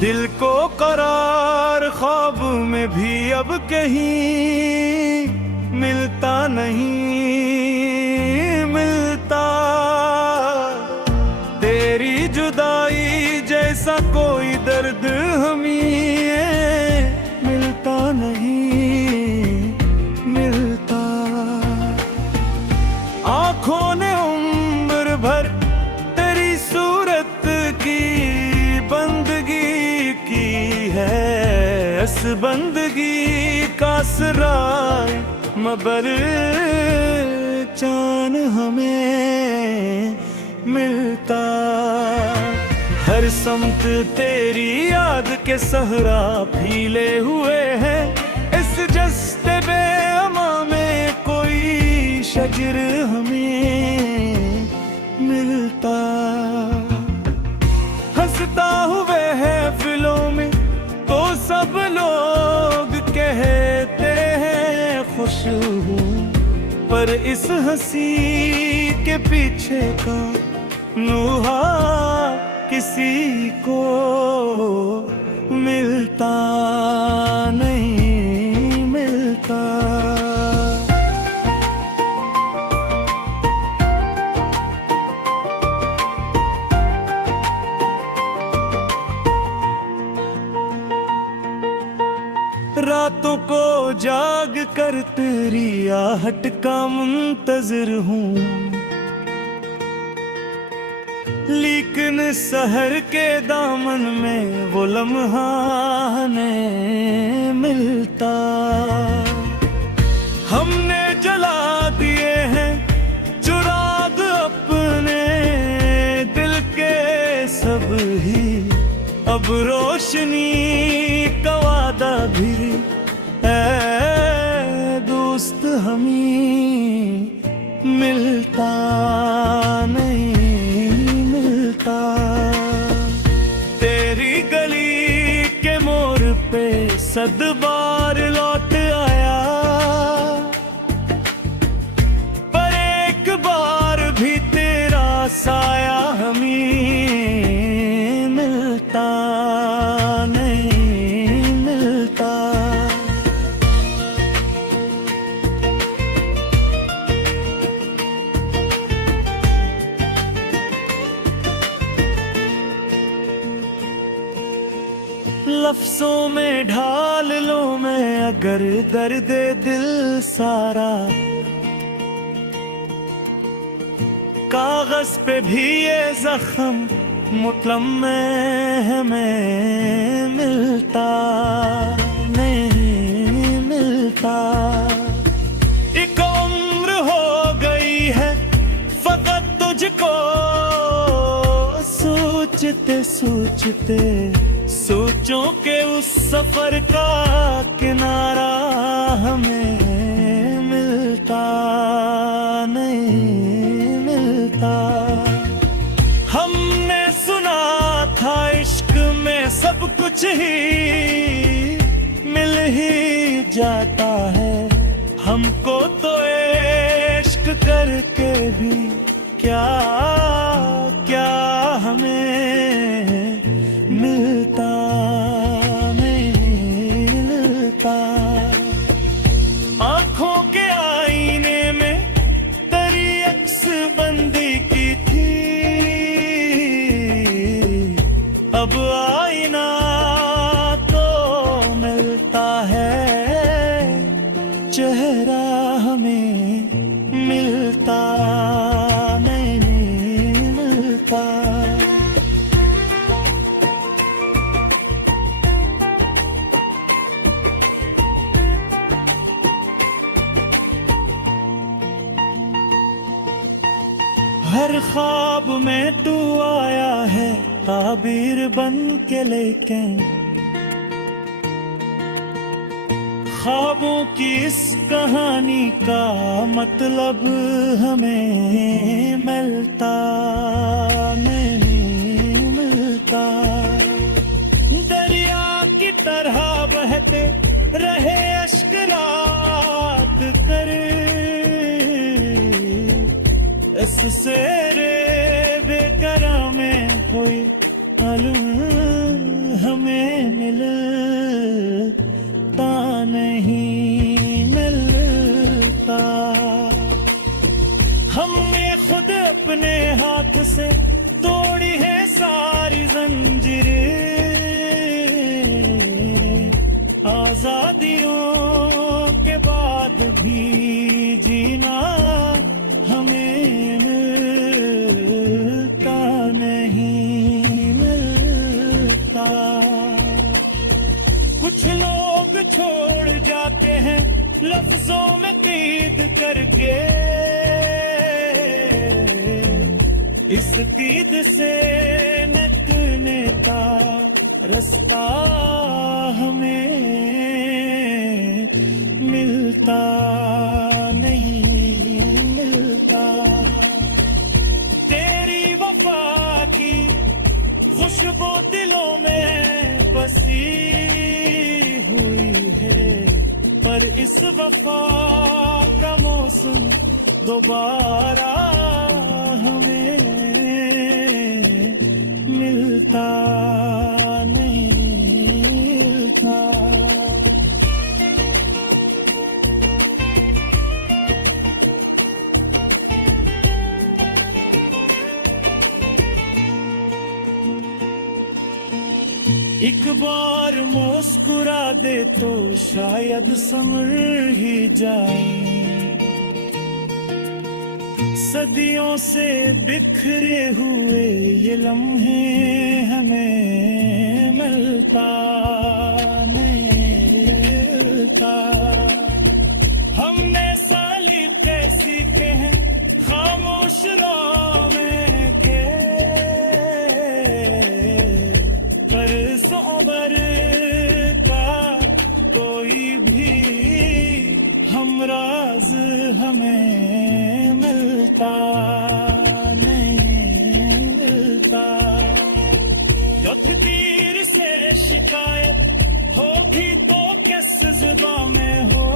दिल को करार ख्वाब में भी अब कहीं मिलता नहीं मिलता। तेरी जुदाई जैसा कोई दर्द हमें मिलता नहीं मिलता। आंखों ने उम्र भर तेरी सूरत की बंदगी की है, इस बंदगी का सराय मगर चान हमें मिलता। हर समत तेरी याद के सहरा फीले हुए हैं, इस जस्ते बेअमा में कोई शजर हमें मिलता। हंसता हुए है फिलों में तो सब लोग कहते हैं खुश हूँ, पर इस हंसी के पीछे का नुहा किसी को मिलता नहीं मिलता। रातों को जाग कर तेरी आहट का मुंतज़िर हूँ, लेकिन शहर के दामन में वो लम्हा नहीं मिलता। हमने जला दिए हैं चुराग अपने दिल के सब ही, अब रोशनी का वादा भी है दोस्त हमें मिलता नहीं मिलता। तेरी गली के मोड़ पे सद बार लौट आया, पर एक बार भी तेरा साया हमें मिलता नहीं मिलता। लफ्ज़ों में ढाल लो मैं अगर दर्द दिल सारा, कागज पे भी ये जख्म मुतलम्मे हमें मिलता नहीं मिलता। एक उम्र हो गई है फकत तुझको सोचते सोचते, सोचों के उस सफर का किनारा हमें मिलता नहीं मिलता। हमने सुना था इश्क में सब कुछ ही मिल ही जाता है, हमको तो इश्क करके भी क्या क्या हमें मिलता नहीं मिलता। आँखों के आईने में तेरी अक्स बंदी की थी, अब आईना तो मिलता है, चेहरा हमें मिलता नहीं मिलता। हर ख्वाब में तू आया है ताबीर बन के, लेकिन ख्वाबों की इस कहानी का मतलब हमें मिलता नहीं मिलता। दरिया की तरह बहते रहे अश्क रात कर, इससे रे बेकरार में कोई मालूम हमें मिलता नहीं मिलता। हमने खुद अपने हाथ से तोड़ी है सारी जंजीरें, आजादियों के बाद भी जीना हमें मिलता नहीं मिलता। कुछ लोग छोड़ जाते हैं लफ्जों में कैद करके, इस कैद से निकलने का रास्ता हमें मिलता नहीं मिलता। तेरी वफा की खुशबू दिलों में बसी हुई है, पर इस वफा का मौसम दोबारा हमें मिलता नहीं मिलता। एक बार मुस्कुरा दे तो शायद समझ ही जाए, सदियों से बिखरे हुए ये लम्हे हमें मिलता नहीं मिलता। हमने साली कैसी के हैं खामोश रामें के, पर सोबर का कोई भी हमराज हमें मिलता नहीं मिलता। युद्ध तीर से शिकायत होगी तो किस जुबां में हो,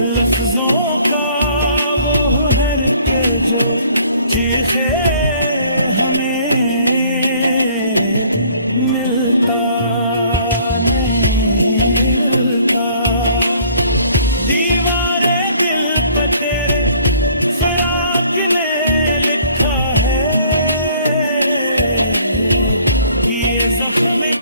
लफ्जों का वो हुनर के जो चीखे हमें मिलता नहीं मिलता। दीवारे दिल पे तेरे फिराक ने लिखा है कि ये जख्म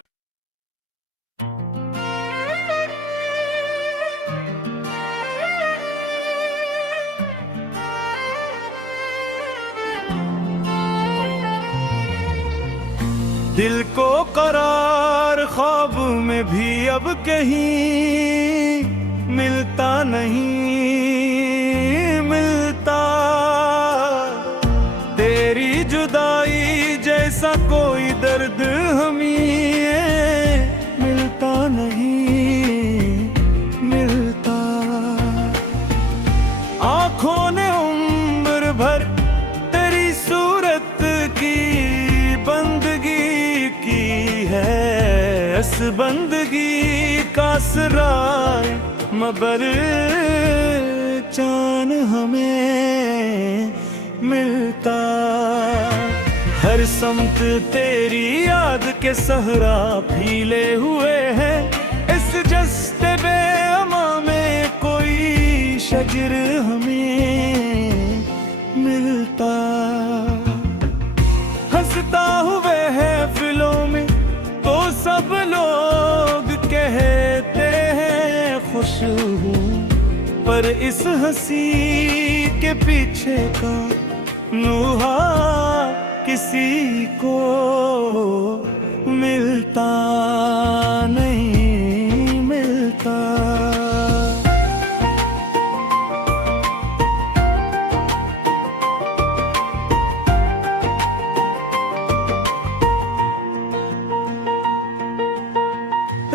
दिल को करार ख्वाब में भी अब कहीं मिलता नहीं मिलता। तेरी जुदाई जैसा कोई दर्द हमें मिलता नहीं मिलता। आंखों ने उम्र भर तेरी सूरत की बंदगी की है, इस बंदगी का सराय मगर चान हमें मिलता। हर समत तेरी याद के सहरा फीले हुए हैं, इस जस्ते बेअमा में कोई शजर हमें मिलता। हंसता हुए है फिलों में तो सब लोग कहते हैं खुश हूँ, पर इस हंसी के पीछे का नुहा किसी को मिलता नहीं मिलता।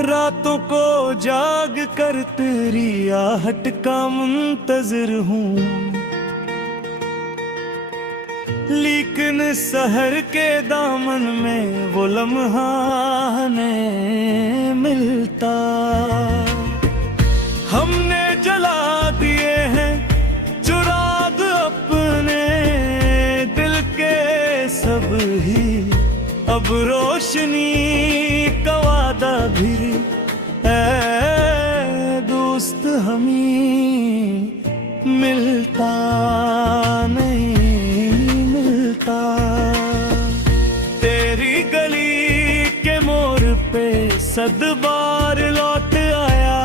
रातों को जाग कर तेरी आहट का मुंतजर हूँ, लेकिन सहर के दामन में वो लम्हा नहीं मिलता। हमने जला दिए हैं चुराग अपने दिल के सब ही, अब रोशनी का वादा भी ऐ दोस्त हमें मिलता नहीं मिलता। तेरी गली के मोड़ पे सद बार लौट आया,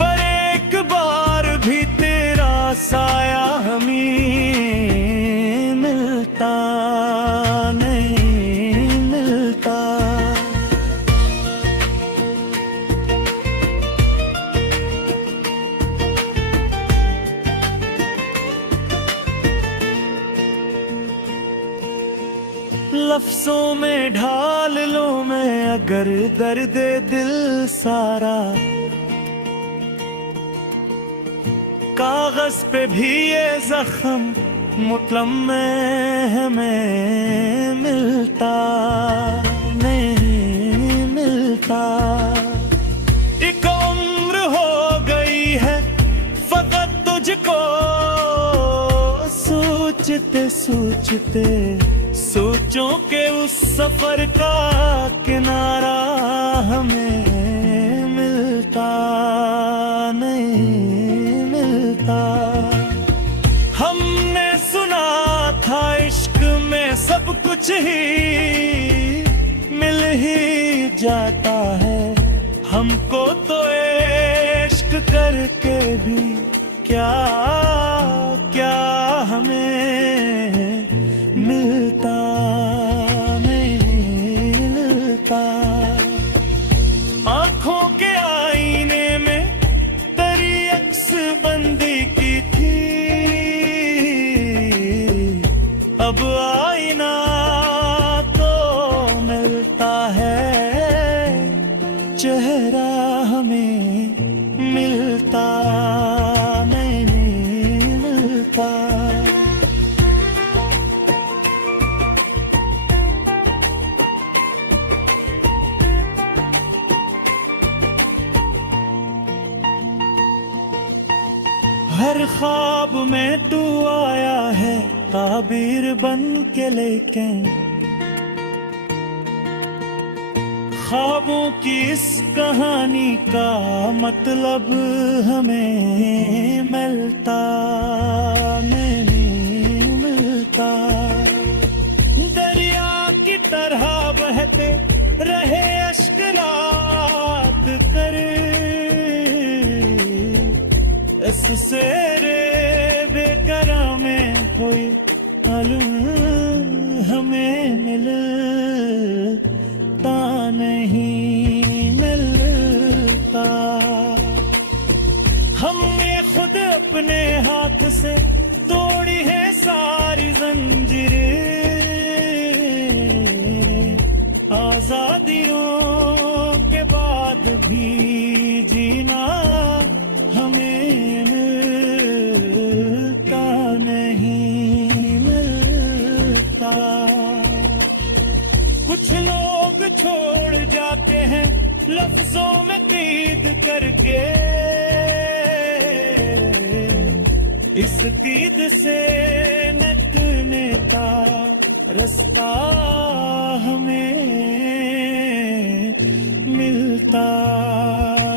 पर एक बार भी तेरा साया हमें मिलता नहीं मिलता। लफ्जों में ढाल लो मैं अगर दर्द दिल सारा, कागज पे भी ये जख्म मुतलम्मे हमें मिलता नहीं मिलता। एक उम्र हो गई है फकत तुझको सोचते सोचते, सोचों के उस सफर का किनारा हमें मिलता नहीं मिलता। हमने सुना था इश्क में सब कुछ ही मिल ही जाता है, हमको तो इश्क करके भी क्या क्या हमें मिलता नहीं मिलता। आंखों के आईने में तेरी अक्स बंदी की थी, अब आईना तो मिलता है, चेहरा हमें मिलता नहीं मिलता। हर ख्वाब में तू आया है ताबीर बन के, लेके ख्वाबों की इस कहानी का मतलब हमें मिलता नहीं मिलता। दरिया की तरह बहते रहे अश्क रात कर, इससे रे बेकरार में कोई मालूम हमें मिलता नहीं मिलता। हमने खुद अपने हाथ से तोड़ी है सारी जंजीरें, आजादियों के बाद भी जीना हमें मिलता नहीं मिलता। कुछ लोग छोड़ जाते हैं लफ्जों में कैद करके, इस कैद से निकलने का रास्ता हमें मिलता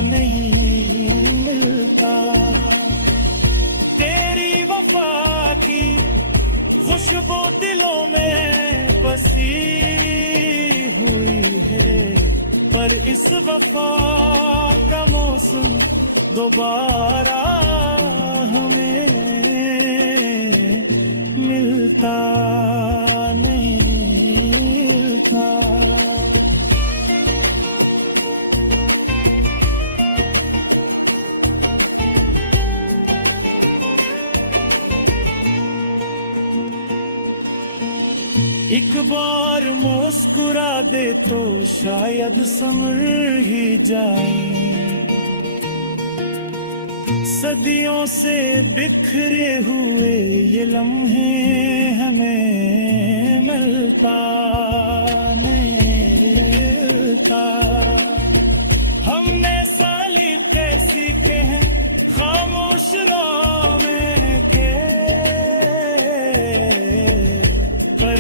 नहीं मिलता। तेरी वफा की खुशबू दिलों में बसी हुई है, पर इस वफा का मौसम दोबारा हमें मिलता नहीं मिलता। एक बार मुस्कुरा दे तो शायद समझ ही जाए, सदियों से बिखरे हुए ये लम्हे हमें मिलता नहीं मिलता। हमने साली कैसी के हैं खामोश राह में के, पर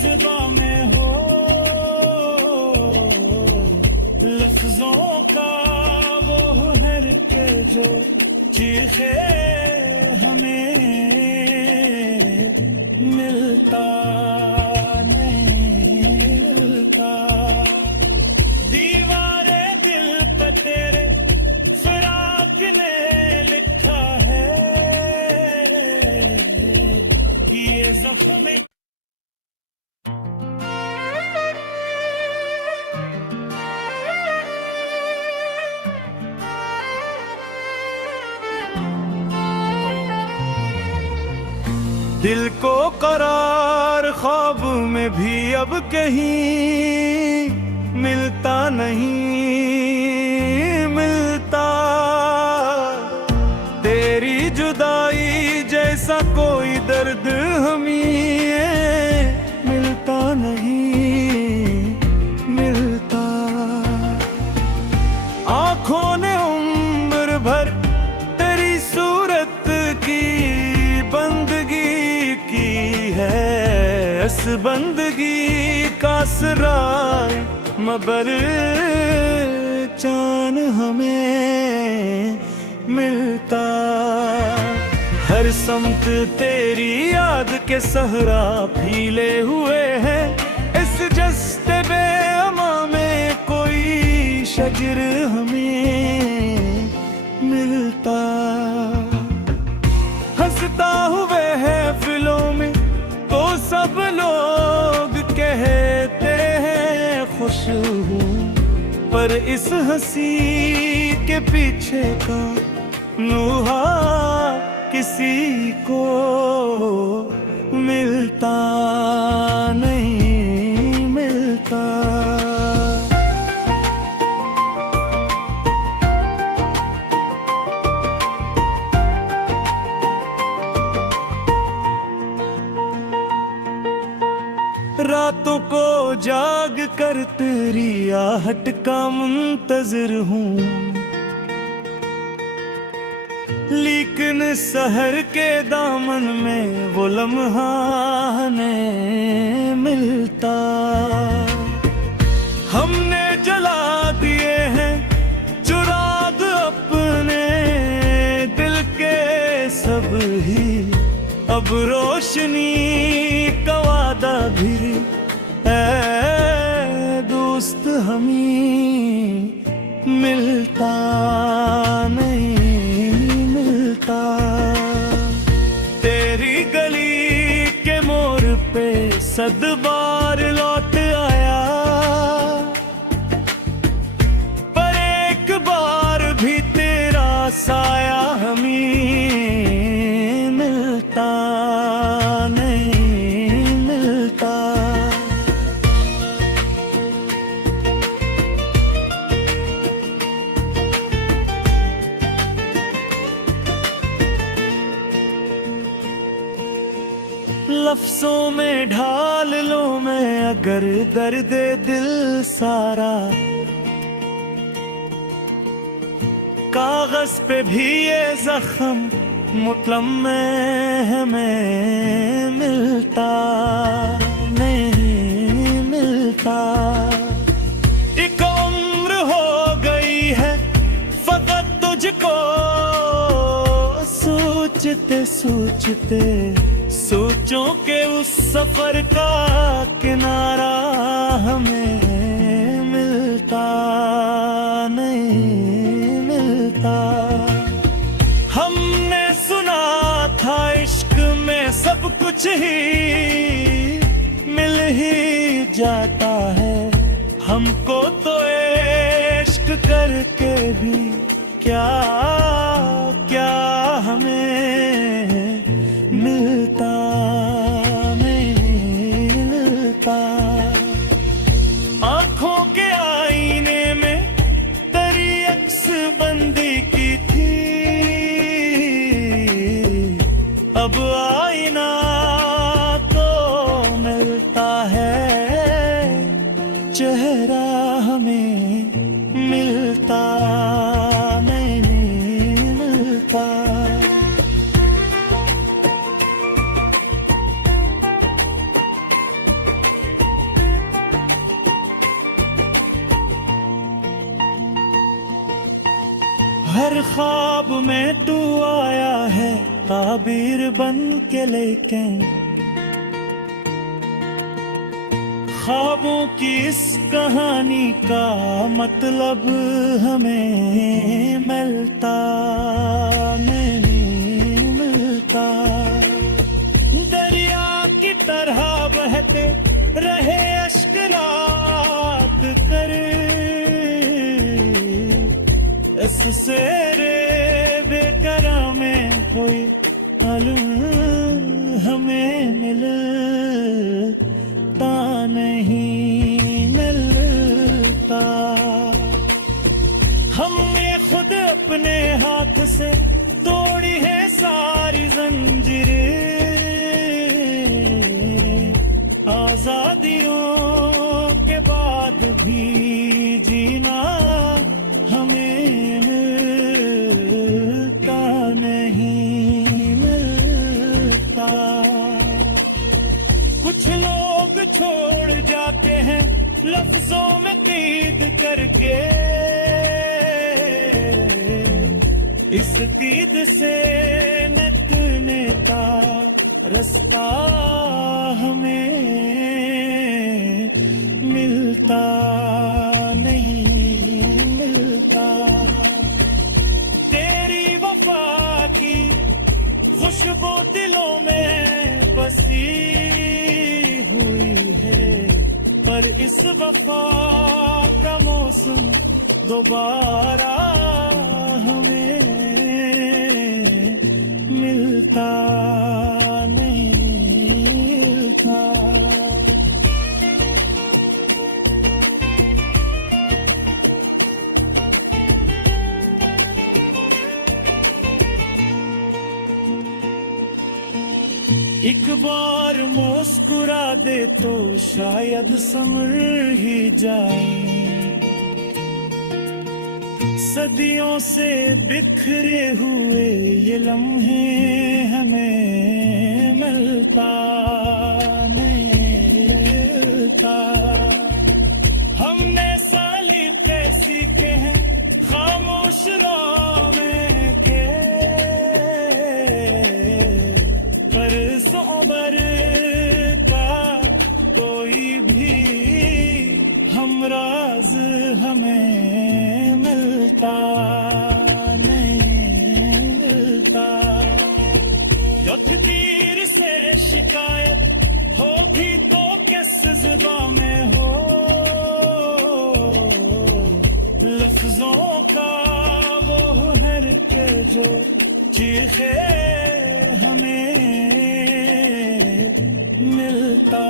जुबां में हो लफ्जों का वो हुनर के जो चीखे हमें मिलता नहीं मिलता। दीवारे दिल पे तेरे फिराक ने लिखा है कि ये जख्म दिल को करार ख्वाब में भी अब कहीं मिलता नहीं मिलता। तेरी जुदाई जैसा कोई दर्द हमें मिलता नहीं मिलता। आंखों ने उम्र भर तेरी सूरत की बंदगी की है, इस बंदगी का सराय मगर चान हमें मिलता। हर समत तेरी याद के सहरा फीले हुए हैं, इस जस्ते बेअमा में कोई शजर हमें मिलता। हंसता हुए है फिलों में तो सब लोग कहते हैं खुश हूँ, पर इस हंसी के पीछे का नुहा किसी को मिलता नहीं मिलता। रातों को जाग कर तेरी आहट का मुंतजिर हूँ, लेकिन सहर के दामन में वो लम्हा नहीं मिलता। हमने जला दिए हैं चुराग अपने दिल के सब ही, अब रोशनी का वादा भी ऐ दोस्त हमें मिलता नहीं मिलता। तेरी गली के मोड़ पे सद बार लौट आया, पर एक बार भी तेरा साया हमें मिलता नहीं मिलता। लफ्जों में ढाल लो मैं अगर दर्द दिल सारा, कागज पे भी ये जख्म मुतलम्मे हमें मिलता नहीं मिलता। एक उम्र हो गई है फकत तुझको सोचते सोचते, सोचों के उस सफर का किनारा हमें मिलता नहीं मिलता। हमने सुना था इश्क में सब कुछ ही मिल ही जाता है, हमको तो इश्क करके भी क्या क्या हमें मिलता नहीं मिलता। आँखों के आईने में तेरी अक्स बंदी की थी, अब आईना तो मिलता है, चेहरा हमें मिलता नहीं हर ख्वाब में तू आया है ताबीर बन के, लेकिन ख्वाबों की इस कहानी का मतलब हमें मिलता नहीं मिलता। दरिया की तरह बहते रहे अश्क रात कर, इससे रे बेकरार में कोई हल हमें मिलता नहीं मिलता। हमने खुद अपने हाथ से तोड़ी है सारी जंजीरें, आजादियों के बाद भी जीना हमें मिलता नहीं मिलता। कुछ लोग छोड़ जाते हैं लफ्जों में कैद करके, इस कैद से निकलने का रास्ता हमें मिलता नहीं मिलता। तेरी वफा की खुशबू दिलों में बसी हुई है, पर इस वफा का मौसम दोबारा हमें मिलता नहीं मिलता। एक बार मुस्कुरा दे तो शायद संभल ही जाए, सदियों से बिखरे हुए ये लम्हे हमें मिलता नहीं मिलता। हमने सालीक़े सीखे हैं खामोश राह में के, पर सोबर का कोई भी हमराज हमें मिलता नहीं मिलता। जो तीर से शिकायत होगी तो किस जुबान में हो, लफ्जों का वो हुनर के जो चीखे हमें मिलता